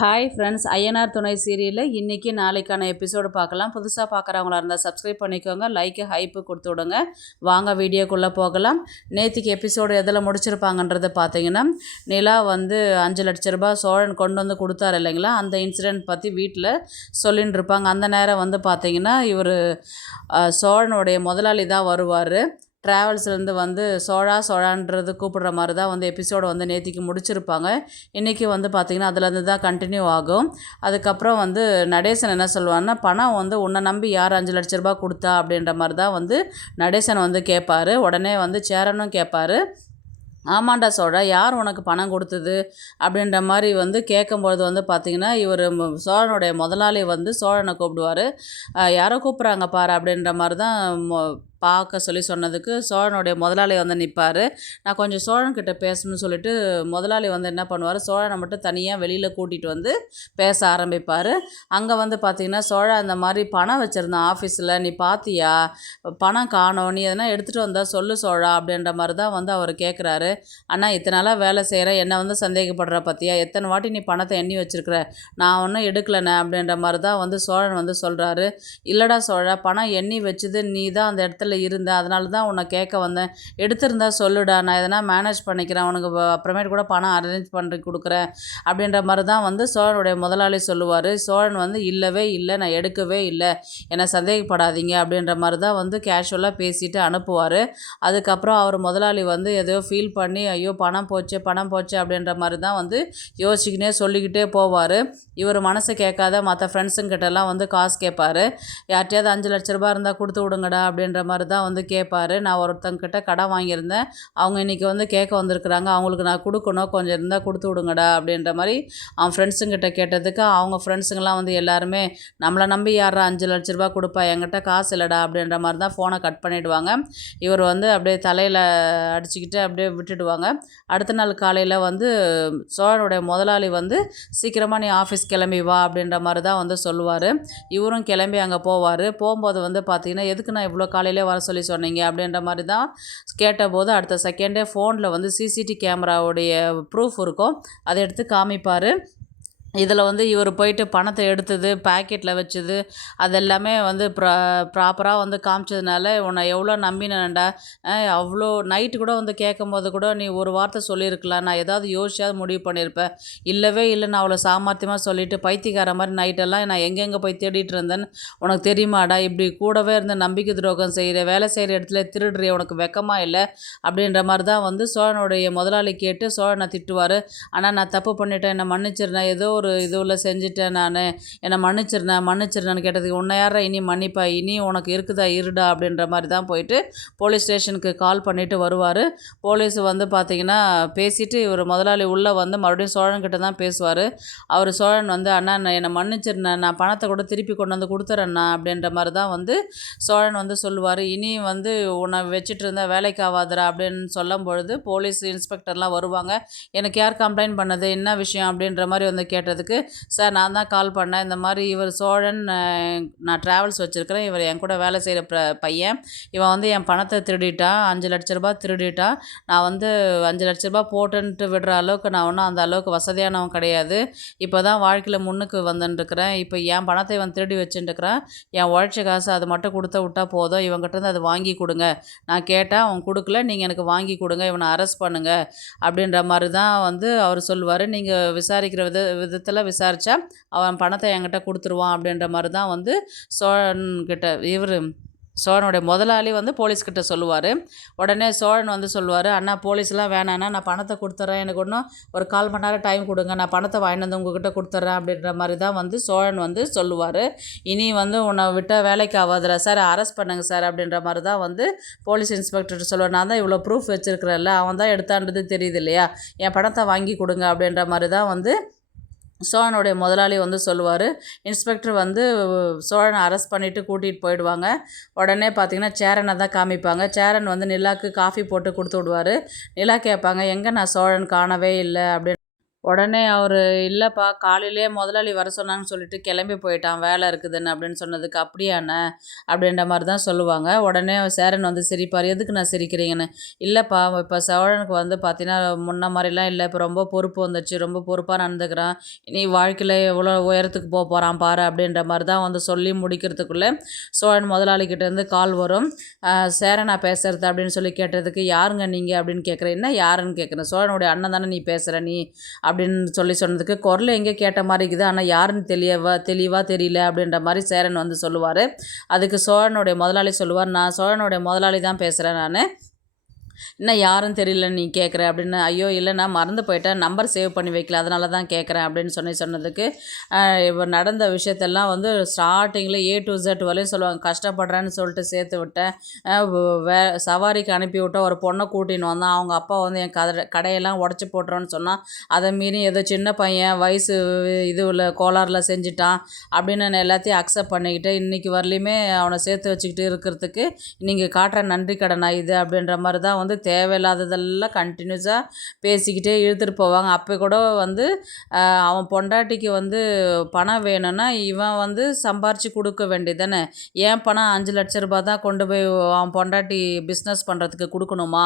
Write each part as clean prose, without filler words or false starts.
Hi friends, Ayyanar துணை சீரியலில் இன்றைக்கி நாளைக்கான எபிசோடு பார்க்கலாம். புதுசாக பார்க்குறவங்களா இருந்தால் சப்ஸ்கிரைப் பண்ணிக்கோங்க, லைக்கு ஹைப்பு கொடுத்து விடுங்க. வாங்க வீடியோக்குள்ளே போகலாம். நேற்றுக்கு எபிசோடு எதில் முடிச்சிருப்பாங்கன்றது பார்த்தீங்கன்னா, நிலா வந்து 5 லட்ச ரூபாய் சோழன் கொண்டு வந்து கொடுத்தாரு இல்லைங்களா, அந்த இன்சிடெண்ட் பற்றி வீட்டில் சொல்லின்னு இருப்பாங்க. அந்த நேரம் வந்து பார்த்தீங்கன்னா, இவர் சோழனுடைய முதலாளி தான் வருவார். ட்ராவல்ஸ்லேருந்து வந்து சோழான்றது கூப்பிடுற மாதிரி தான் வந்து எபிசோடு வந்து நேற்றுக்கு முடிச்சிருப்பாங்க. இன்றைக்கி வந்து பார்த்திங்கன்னா அதுலேருந்து தான் கண்டினியூ ஆகும். அதுக்கப்புறம் வந்து நடேசன் என்ன சொல்லுவான்னா, பணம் வந்து உன்னை நம்பி யார் 5 லட்ச ரூபா கொடுத்தா அப்படின்ற மாதிரி தான் வந்து நடேசன் வந்து கேட்பார். உடனே வந்து சேரனும் கேட்பார், ஆமாண்டா சோழா, யார் உனக்கு பணம் கொடுத்தது அப்படின்ற மாதிரி வந்து கேட்கும்பொழுது வந்து பார்த்திங்கன்னா, இவர் சோழனுடைய முதலாளி வந்து சோழனை கூப்பிடுவார். யாரோ கூப்பிட்றாங்க பாரு அப்படின்ற மாதிரி தான் பார்க்க சொன்னதுக்கு சோழனுடைய முதலாளி வந்து நிற்பார். நான் கொஞ்சம் சோழன்கிட்ட பேசணும்னு சொல்லிட்டு முதலாளி வந்து என்ன பண்ணுவார், சோழனை மட்டும் தனியாக வெளியில் கூட்டிகிட்டு வந்து பேச ஆரம்பிப்பார். அங்கே வந்து பார்த்திங்கன்னா, சோழா இந்த மாதிரி பணம் வச்சுருந்தேன் ஆஃபீஸில், நீ பார்த்தியா, பணம் காணோம், நீ எதனா எடுத்துகிட்டு வந்தால் சொல்லு சோழா அப்படின்ற மாதிரி தான் வந்து அவர் கேட்குறாரு. அண்ணா, இத்தனை நாளாக வேலை செய்கிற, என்னை வந்து சந்தேகப்படுற பற்றியா, எத்தனை வாட்டி நீ பணத்தை எண்ணி வச்சுருக்கிற, நான் ஒன்றும் எடுக்கலண்ணே அப்படின்ற மாதிரி தான் வந்து சோழன் வந்து சொல்கிறாரு. இல்லைடா சோழா, பணம் எண்ணி வச்சுது நீ தான் அந்த இடத்துல இருந்தேன், அதனால தான் உன்னை கேட்க வந்தேன், எடுத்திருந்தா சொல்லுடா, நான் எதனா மேனேஜ் பண்ணிக்கிறேன், உனக்கு அப்புறமேட்டு கூட பணம் அரேஞ்ச் பண்ணி கொடுக்குறேன் அப்படின்ற மாதிரி தான் வந்து சோழனுடைய முதலாளி சொல்லுவார். சோழன் வந்து இல்லவே இல்லை, நான் எடுக்கவே இல்லை, என்னை சந்தேகப்படாதீங்க அப்படின்ற மாதிரி தான் வந்து கேஷுவலாக பேசிட்டு அனுப்புவார். அதுக்கப்புறம் அவர் முதலாளி வந்து எதையோ ஃபீல் பண்ணி, ஐயோ பணம் போச்சு அப்படின்ற மாதிரி தான் வந்து யோசிச்சுக்கினே சொல்லிக்கிட்டே போவார். இவர் மனசு கேட்காத மற்ற ஃப்ரெண்ட்ஸுங்கிட்டலாம் வந்து காசு கேட்பார். யார்கிட்டயாவது 5 லட்ச ரூபா இருந்தால் கொடுத்து விடுங்கடா அப்படின்ற மாதிரி தான் வந்து கேட்பார். நான் ஒருத்தங்கிட்ட கடன் வாங்கியிருந்தேன், அவங்க இன்றைக்கி வந்து கேட்க வந்திருக்குறாங்க, அவங்களுக்கு நான் கொடுக்கணும், கொஞ்சம் இருந்தால் கொடுத்து விடுங்கடா அப்படின்ற மாதிரி அவன் ஃப்ரெண்ட்ஸுங்கிட்ட கேட்டதுக்கு, அவங்க ஃப்ரெண்ட்ஸுங்கெலாம் வந்து எல்லாருமே, நம்மளை நம்பி யாரா 5 லட்ச ரூபா கொடுப்பா, என்கிட்ட காசு இல்லைடா அப்படின்ற மாதிரி தான் ஃபோனை கட் பண்ணிவிடுவாங்க. இவர் வந்து அப்படியே தலையில் அடிச்சுக்கிட்டு அப்படியே விட்டுடுவாங்க. அடுத்த நாள் காலையில் வந்து சோழனுடைய முதலாளி வந்து சீக்கிரமாக நீ ஆஃபீஸ் கிளம்பி வா அப்படின்ற மாதிரி தான் வந்து சொல்லுவார். இவரும் கிளம்பி அங்கே போவார். போகும்போது வந்து பார்த்திங்கன்னா, எதுக்கு நான் இவ்வளோ காலையிலே வர சொன்னீங்க அப்படின்ற மாதிரி தான் கேட்டபோது, அடுத்த செகண்டே ஃபோனில் வந்து சிசிடிவி கேமராவுடைய ப்ரூஃப் இருக்கும், அதை எடுத்து காமிப்பார். இதில் வந்து இவர் போயிட்டு பணத்தை எடுத்தது, பேக்கெட்டில் வச்சது, அதெல்லாமே வந்து ப்ராப்பராக வந்து காமிச்சதுனால, உன்னை எவ்வளோ நம்பினேன்டா, அவ்வளோ நைட்டு கூட வந்து கேட்கும்போது கூட நீ ஒரு வார்த்தை சொல்லியிருக்கலாம், நான் ஏதாவது யோசிச்சாவது முடிவு பண்ணியிருப்பேன், இல்லவே இல்லை, நான் அவ்வளோ சாமர்த்தியமாக சொல்லிவிட்டு பைத்தியக்கார மாதிரி நைட்டெல்லாம் நான் எங்கெங்கே போய் தேடிட்டு இருந்தேன்னு உனக்கு தெரியுமாடா, இப்படி கூடவே இருந்து நம்பிக்கை துரோகம் செய்கிற, வேலை செய்கிற இடத்துல திருடுறிய, உனக்கு வெக்கமாக இல்லை அப்படின்ற மாதிரி தான் வந்து சோழனுடைய முதலாளி கேட்டு சோழனை திட்டுவார். ஆனால் நான் தப்பு பண்ணிட்டேன், என்னை மன்னிச்சிருந்தேன், ஏதோ ஒரு இதுவில் செஞ்சுட்டேன், நான் என்னை மன்னிச்சிருந்தேன்னு கேட்டதுக்கு, உன்னை யாரா இனி மன்னிப்பா, இனி உனக்கு இருக்குதா இருடா அப்படின்ற மாதிரி தான் போயிட்டு போலீஸ் ஸ்டேஷனுக்கு கால் பண்ணிவிட்டு வருவார். போலீஸ் வந்து பார்த்திங்கன்னா பேசிவிட்டு இவர் முதலாளி உள்ளே வந்து மறுபடியும் சோழன்கிட்ட தான் பேசுவார். அவர் சோழன் வந்து, அண்ணா என்னை மன்னிச்சிருந்தேன், நான் பணத்தை கூட திருப்பி கொண்டு வந்து கொடுத்துறேண்ணா அப்படின்ற மாதிரி தான் வந்து சோழன் வந்து சொல்லுவார். இனி வந்து உன்னை வச்சுட்டு இருந்தால் வேலைக்கு ஆகாதரா அப்படின்னு சொல்லும் பொழுது போலீஸ் இன்ஸ்பெக்டர்லாம் வருவாங்க. எனக்கு யார் கம்ப்ளைண்ட் பண்ணது, என்ன விஷயம் அப்படின்ற மாதிரி வந்து கேட்டதுக்கு, சார் நான் தான் கால் பண்ணேன், இந்த மாதிரி இவர் சோழன், நான் ட்ராவல்ஸ் வச்சுருக்கிறேன், இவர் என் கூட வேலை செய்கிற பையன், இவன் வந்து என் பணத்தை திருடிட்டான், 5 லட்ச ரூபா திருடிட்டான், நான் வந்து 5 லட்ச ரூபா போட்டுன்ட்டு விடுற அளவுக்கு நான் ஒன்றும் அந்த அளவுக்கு வசதியானவன் கிடையாது, இப்போ தான் வாழ்க்கையில் முன்னுக்கு வந்துட்டுருக்கிறேன், இப்போ என் பணத்தை இவன் திருடி வச்சுட்டுருக்கிறான், என் உழைச்ச காசு அது மட்டும் கொடுத்து விட்டா போதும், இவங்ககிட்ட அதை வாங்கி கொடுங்க, நான் கேட்டேன் அவன் கொடுக்கல, நீங்கள் எனக்கு வாங்கி கொடுங்க, இவனை அரெஸ்ட் பண்ணுங்கள் அப்படின்ற மாதிரி தான் வந்து அவர் சொல்லுவார். நீங்கள் விசாரிக்கிற விதத்தில் விசாரித்தா அவன் பணத்தை என்கிட்ட கொடுத்துருவான் அப்படின்ற மாதிரி தான் வந்து சோழனுடைய முதலாளி வந்து போலீஸ்கிட்ட சொல்லுவார். உடனே சோழன் வந்து சொல்லுவார், அண்ணா போலீஸ்லாம் வேணாண்ணா, நான் பணத்தை கொடுத்துட்றேன், எனக்கு ஒன்றும் ஒரு 1/4 மணி நேரம் டைம் கொடுங்க, நான் பணத்தை வாங்கிட்டு வந்து உங்ககிட்ட கொடுத்துட்றேன் அப்படின்ற மாதிரி தான் வந்து சோழன் வந்து சொல்லுவார். இனி வந்து உன்னை விட்டால் வேலைக்கு ஆகாதுரா சார், அரெஸ்ட் பண்ணுங்க சார் அப்படின்ற மாதிரி தான் வந்து போலீஸ் இன்ஸ்பெக்டர் சொல்லுவார். நான் தான் இவ்வளோ ப்ரூஃப் வச்சுருக்கிறேன்ல, அவன் தான் எடுத்தான்றது தெரியுது இல்லையா, என் பணத்தை வாங்கி கொடுங்க அப்படின்ற மாதிரி தான் வந்து சோழனுடைய முதலாளி வந்து சொல்லுவார். இன்ஸ்பெக்டர் வந்து சோழனை அரெஸ்ட் பண்ணிவிட்டு கூட்டிகிட்டு போயிடுவாங்க. உடனே பார்த்திங்கன்னா சேரனை தான் காமிப்பாங்க. சேரன் வந்து நிலாவுக்கு காஃபி போட்டு கொடுத்து விடுவார். நிலா கேட்பாங்க, எங்கே நான் சோழன் காணவே இல்லை அப்படின்னு. உடனே அவரு, "இல்லப்பா காலையிலேயே முதலாளி வர சொன்னாங்கன்னு சொல்லிட்டு கிளம்பி போயிட்டான். வேலை இருக்குதுன்னு" அப்படின்னு சொன்னதுக்கு, "அப்படியாண்ணே?" அப்படின்ற மாரி தான் சொல்லுவாங்க. உடனே சேரன் வந்து சிரிப்பாரு. "எதுக்கு நான் சிரிக்கிறீங்கன்னு?" "இல்லப்பா இப்போ சோழனுக்கு வந்து பார்த்தீங்கன்னா, முன்ன மாரிலாம் இல்ல. இப்போ ரொம்ப பொறுப்பு வந்துருச்சு. ரொம்ப பொறுப்பா நடந்துக்கிறான். இனி வாழ்க்கையில எவ்வளோ உயரத்துக்கு போறான் பாரு" அப்படின்ற மாரி தான் வந்து சொல்லி முடிக்கிறதுக்குள்ள, சோழன் முதலாளிகிட்டேருந்து கால் வரும். "சேரனா பேசுறது?" அப்படின்னு சொல்லி கேட்டதுக்கு, "யாருங்க நீங்க?" அப்படின்னு கேட்குறேன். "என்ன யாருன்னு கேட்குறேன்? சோழனுடைய அண்ணன் தானே நீ பேசுற நீ?" அப்படின்னு சொல்லி சொன்னதுக்கு, குரல் எங்கேயோ கேட்ட மாரி இருக்குது. ஆனா யாருன்னு தெளிவா தெரியல அப்படின்ற மாரி சேரன் வந்து சொல்லுவாரு. அதுக்கு சோழனுடைய முதலாளி சொல்லுவார், "நான் சோழனுடைய முதலாளி தான் பேசுறேன் நானு. என்ன யாருன்னு தெரியலன்னு நீ கேட்குற?" அப்படின்னு. "ஐயோ இல்லை, நான் மறந்து போயிட்டேன். நம்பர் சேவ் பண்ணி வைக்கல. அதனால தான் கேட்குறேன்" அப்படின்னு சொன்னதுக்கு, இப்போ நடந்த விஷயத்தெல்லாம் வந்து ஸ்டார்ட்டிங்கில் ஏ டு Z வரையும் சொல்லுவாங்க. "கஷ்டப்படுறேன்னு சொல்லிட்டு சேர்த்து விட்டேன். அ வ வே சவாரிக்கு அனுப்பி விட்டேன். ஒரு பொண்ணை கூட்டின்னு வந்தான். அவங்க அப்பா வந்து என் கடையெல்லாம் உடச்சி போட்டுருன்னு சொன்னான். அதை மீறி ஏதோ சின்ன பையன் வயசு இதுவில் கோளாறுல செஞ்சுட்டான்" அப்படின்னு நான் எல்லாத்தையும் அக்செப்ட் பண்ணிக்கிட்டு, இன்றைக்கி வரலையுமே அவனை சேர்த்து வச்சுக்கிட்டு இருக்கிறதுக்கு நீங்கள் காட்டுற நன்றி கடனா இது அப்படின்ற மாதிரி தான் வந்து தேவையில்லாததெல்லாம் கண்டினியூஸாக பேசிக்கிட்டே இழுத்துட்டு போவாங்க. அப்போ கூட வந்து அவன் பொண்டாட்டிக்கு வந்து பணம் வேணும்னா இவன் வந்து சம்பாரித்து கொடுக்க வேண்டியது தானே. ஏன் பணம் 5,00,000 தான் கொண்டு போய் அவன் பொண்டாட்டி பிஸ்னஸ் பண்ணுறதுக்கு கொடுக்கணுமா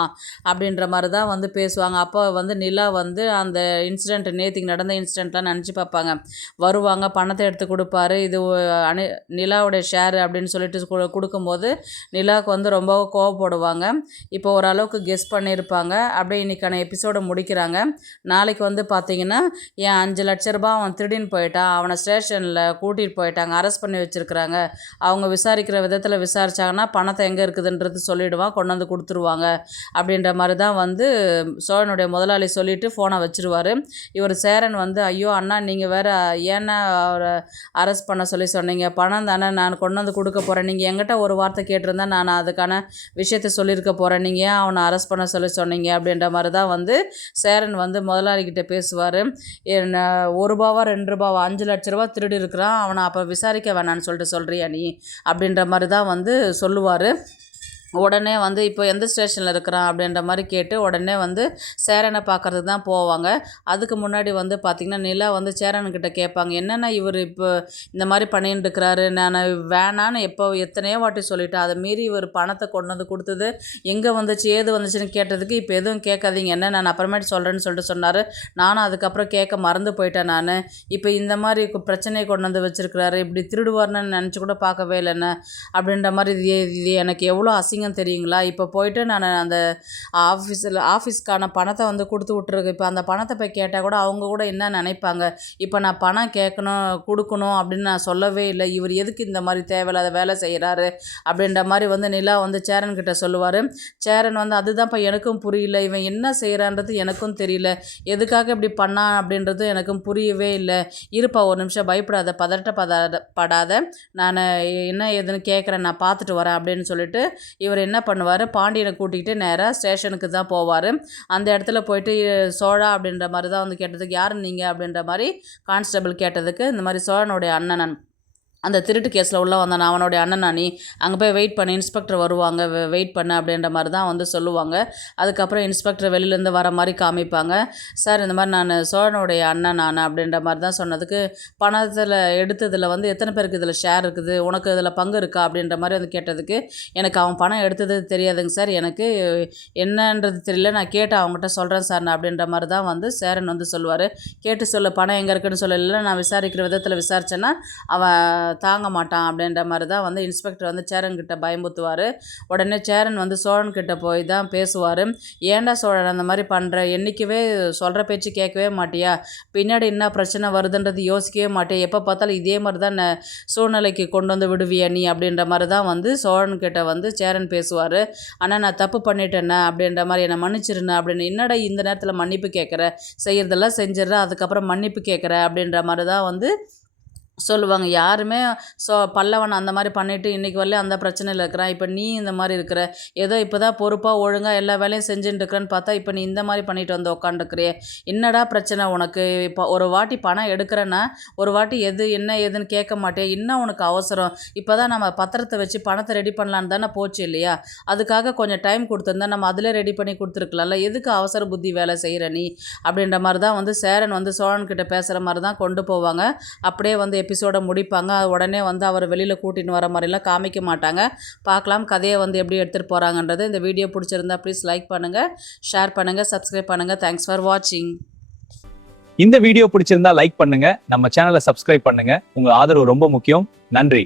அப்படின்ற மாதிரி தான் வந்து பேசுவாங்க. அப்போ வந்து நிலா வந்து அந்த இன்சிடெண்ட் நேற்றுக்கு நடந்த இன்சிடெண்ட்லாம் நினச்சி பார்ப்பாங்க. வருவாங்க, பணத்தை எடுத்து கொடுப்பாரு. இது அனு நிலாவுடைய ஷேர் அப்படின்னு சொல்லிட்டு கொடுக்கும்போது நிலாவுக்கு வந்து ரொம்ப கோவப்படுவாங்க. இப்போ ஓரளவுக்கு கெஸ் பண்ணியிருப்பாங்க. அப்படியே இன்றைக்கான எபிசோடை முடிக்கிறாங்க. நாளைக்கு வந்து பார்த்திங்கன்னா, என் 5,00,000 அவன் திருடின்னு போயிட்டான், அவனை ஸ்டேஷனில் கூட்டிகிட்டு போயிட்டாங்க, அரெஸ்ட் பண்ணி வச்சுருக்குறாங்க, அவங்க விசாரிக்கிற விதத்தில் விசாரித்தாங்கன்னா பணத்தை எங்கே இருக்குதுன்றது சொல்லிவிடுவான், கொண்டு வந்து கொடுத்துருவாங்க அப்படின்ற மாதிரி தான் வந்து சோழனுடைய முதலாளி சொல்லிவிட்டு ஃபோனை வச்சுருவார். இவர் சேரன் வந்து, "ஐயோ அண்ணா, நீங்கள் வேறு ஏன்னா அவரை அரெஸ்ட் பண்ண சொன்னீங்க? பணம் தானே, நான் கொண்டு வந்து கொடுக்க போகிறேன். நீங்கள் என்கிட்ட ஒரு வார்த்தை கேட்டிருந்தா நான் அதுக்கான விஷயத்த சொல்லியிருக்க போகிறேன். நீங்கள் ஏன் அவனை அரெஸ்ட் பண்ண சொன்னீங்க?" அப்படின்ற மாதிரி தான் வந்து சேரன் வந்து முதலாளிகிட்ட பேசுவார். என்ன ₹1 ₹2 5,00,000 திருடி இருக்கிறான், அவனை அப்போ விசாரிக்க வேணான்னு சொல்லிட்டு சொல்கிறியா நீ அப்படின்ற மாதிரி தான் வந்து சொல்லுவார். உடனே வந்து இப்போ எந்த ஸ்டேஷனில் இருக்கிறான் அப்படின்ற மாதிரி கேட்டு உடனே வந்து சேரனை பார்க்கறதுக்கு தான் போவாங்க. அதுக்கு முன்னாடி வந்து பார்த்திங்கன்னா, நிலா வந்து சேரன்கிட்ட கேட்பாங்க, "என்னென்ன இவர் இப்போ இந்த மாதிரி பண்ணிட்டு இருக்கிறாரு? நான் வேணான்னு எப்போ எத்தனையோ வாட்டி சொல்லிட்டேன். அதை மீறி இவர் பணத்தை கொண்டு வந்து கொடுத்தது எங்கே வந்துச்சு, ஏது வந்துச்சுன்னு கேட்டதுக்கு, இப்போ எதுவும் கேட்காதீங்க, என்ன நான் அப்புறமேட்டு சொல்கிறேன்னு சொல்லிட்டு சொன்னார். நானும் அதுக்கப்புறம் கேட்க மறந்து போயிட்டேன் நான். இப்போ இந்த மாதிரி பிரச்சனையை கொண்டு வந்து வச்சுருக்கிறாரு, இப்படி திருடுவார்னு நினச்சி கூட பார்க்கவே இல்லைண்ணே" அப்படின்ற மாதிரி. இது எனக்கு எவ்வளோ தெரியுங்களா? இப்போ போயிட்டு நான் அந்த ஆஃபீஸ்க்கான பணத்தை வந்து கொடுத்து விட்ருக்கு. இப்போ அந்த பணத்தை போய் கேட்டால் கூட அவங்க கூட என்ன நினைப்பாங்க? இப்போ நான் பணம் கேட்கணும், கொடுக்கணும் அப்படின்னு நான் சொல்லவே இல்லை. இவர் எதுக்கு இந்த மாதிரி தேவையில்லாத வேலை செய்கிறாரு அப்படின்ற மாதிரி வந்து நிலா வந்து சேரன்கிட்ட சொல்லுவார். சேரன் வந்து, "அதுதான்ப்பா எனக்கும் புரியல. இவன் என்ன செய்கிறான்றது எனக்கும் தெரியல. எதுக்காக இப்படி பண்ணான் அப்படின்றது எனக்கும் புரியவே இல்லை. இருப்பா ஒரு நிமிஷம், பயப்படாத, படாத, நான் என்ன ஏதுன்னு கேட்குறேன், நான் பார்த்துட்டு வரேன்" அப்படின்னு சொல்லிட்டு இவர் என்ன பண்ணுவார், பாண்டியனை கூட்டிகிட்டு நேராக ஸ்டேஷனுக்கு தான் போவார். அந்த இடத்துல போயிட்டு சோழா அப்படின்ற மாதிரி தான் வந்து கேட்டதுக்கு, "யார் நீங்கள்?" அப்படின்ற மாதிரி கான்ஸ்டபிள் கேட்டதுக்கு, "இந்த மாதிரி சோழனுடைய அண்ணன், அந்த திருட்டு கேஸில் உள்ள வந்தான், அவனுடைய அண்ணனா நீ, அங்கே போய் வெயிட் பண்ணு, இன்ஸ்பெக்டர் வருவாங்க, வெயிட் பண்ணு" அப்படின்ற மாதிரி தான் வந்து சொல்லுவாங்க. அதுக்கப்புறம் இன்ஸ்பெக்டர் வெளிலேருந்து வர மாதிரி காமிப்பாங்க. "சார், இந்த மாதிரி நான் சோழனுடைய அண்ணன் நான்" அப்படின்ற மாதிரி தான் சொன்னதுக்கு, "பணத்தில் எடுத்ததில் வந்து எத்தனை பேருக்கு இதில் ஷேர் இருக்குது, உனக்கு இதில் பங்கு இருக்கா?" அப்படின்ற மாதிரி வந்து கேட்டதுக்கு, "எனக்கு அவன் பணம் எடுத்தது தெரியாதுங்க சார், எனக்கு என்னன்றது தெரியல, நான் கேட்டு அவங்ககிட்ட சொல்கிறேன் சார்" அப்படின்ற மாதிரி தான் வந்து சேரன் வந்து சொல்லுவார். "கேட்டு சொல்லு, பணம் எங்கே இருக்குன்னு சொல்லல, நான் விசாரிக்கிற விதத்தில் விசாரித்தேன்னா அவன் தாங்க மாட்டான்" அப்படின்ற மாதிரி தான் வந்து இன்ஸ்பெக்டர் வந்து சேரன்கிட்ட பயமுறுத்துவார். உடனே சேரன் வந்து சோழன்கிட்ட போய் தான் பேசுவார். "ஏன்டா சோழன் அந்த மாதிரி பண்ணுற? என்றைக்குமே சொல்கிற பேச்சு கேட்கவே மாட்டியா? பின்னாடி என்ன பிரச்சனை வருதுன்றது யோசிக்கவே மாட்டியா? எப்போ பார்த்தாலும் இதே மாதிரி தான் சூழ்நிலைக்கு கொண்டு வந்து விடுவியா நீ?" அப்படின்ற மாதிரி தான் வந்து சோழன்கிட்ட வந்து சேரன் பேசுவார். "ஆனால் நான் தப்பு பண்ணிட்டேண்ணே அப்படின்ற மாதிரி, என்னை மன்னிச்சிருண்ணே" அப்படின்னு. "என்னடா இந்த நேரத்தில் மன்னிப்பு கேட்குற? செய்கிறதெல்லாம் செஞ்சிடற, அதுக்கப்புறம் மன்னிப்பு கேட்குற" அப்படின்ற மாதிரி தான் வந்து சொல்லுவாங்க. யாருமே பல்லவன் அந்த மாரி பண்ணிட்டு இன்னைக்கு வரலையும் அந்த பிரச்சனையில இருக்கிறான். இப்ப நீ இந்த மாரி இருக்கிற. ஏதோ இப்ப தான் பொறுப்பா ஒழுங்கா எல்லா வேலையும் செஞ்சுட்டு இருக்கிறேன்னு பார்த்தா, இப்ப நீ இந்த மாரி பண்ணிட்டு வந்து உட்காந்துருக்கிறியே. என்னடா பிரச்சனை உனக்கு? இப்ப ஒரு வாட்டி பணம் எடுக்கிறேன்னா, ஒரு வாட்டி என்ன ஏதுன்னு கேட்க மாட்டியா? என்ன உனக்கு அவசரம்? இப்ப தான் நம்ம பத்திரத்த வச்சு பணத்த ரெடி பண்ணலான்னு தானே போச்சு இல்லையா? அதுக்காக கொஞ்சம் டைம் குடுத்திருந்தா நம்ம அதிலே ரெடி பண்ணி குடுத்துருக்கலாம்ல. எதுக்கு அவசர புத்தி வேலை செய்ற நீ? அப்படின்ற மாரி தான் வந்து சேரன் வந்து சோழன் கிட்ட பேசுற மாரி தான் கொண்டு போவாங்க. அப்படியே வந்து எபிசோட முடிப்பாங்க. உடனே வந்து அவரை வெளியில் கூட்டின்னு வர மாதிரிலாம் காமிக்க மாட்டாங்க. பார்க்கலாம் கதையை வந்து எப்படி எடுத்துகிட்டு போகிறாங்கன்றது. இந்த வீடியோ பிடிச்சிருந்தா ப்ளீஸ் லைக் பண்ணுங்கள், ஷேர் பண்ணுங்கள், சப்ஸ்கிரைப் பண்ணுங்கள். தேங்க்ஸ் ஃபார் வாட்சிங். இந்த வீடியோ பிடிச்சிருந்தா லைக் பண்ணுங்க, நம்ம சேனலை சப்ஸ்கிரைப் பண்ணுங்க. உங்க ஆதரவு ரொம்ப முக்கியம். நன்றி.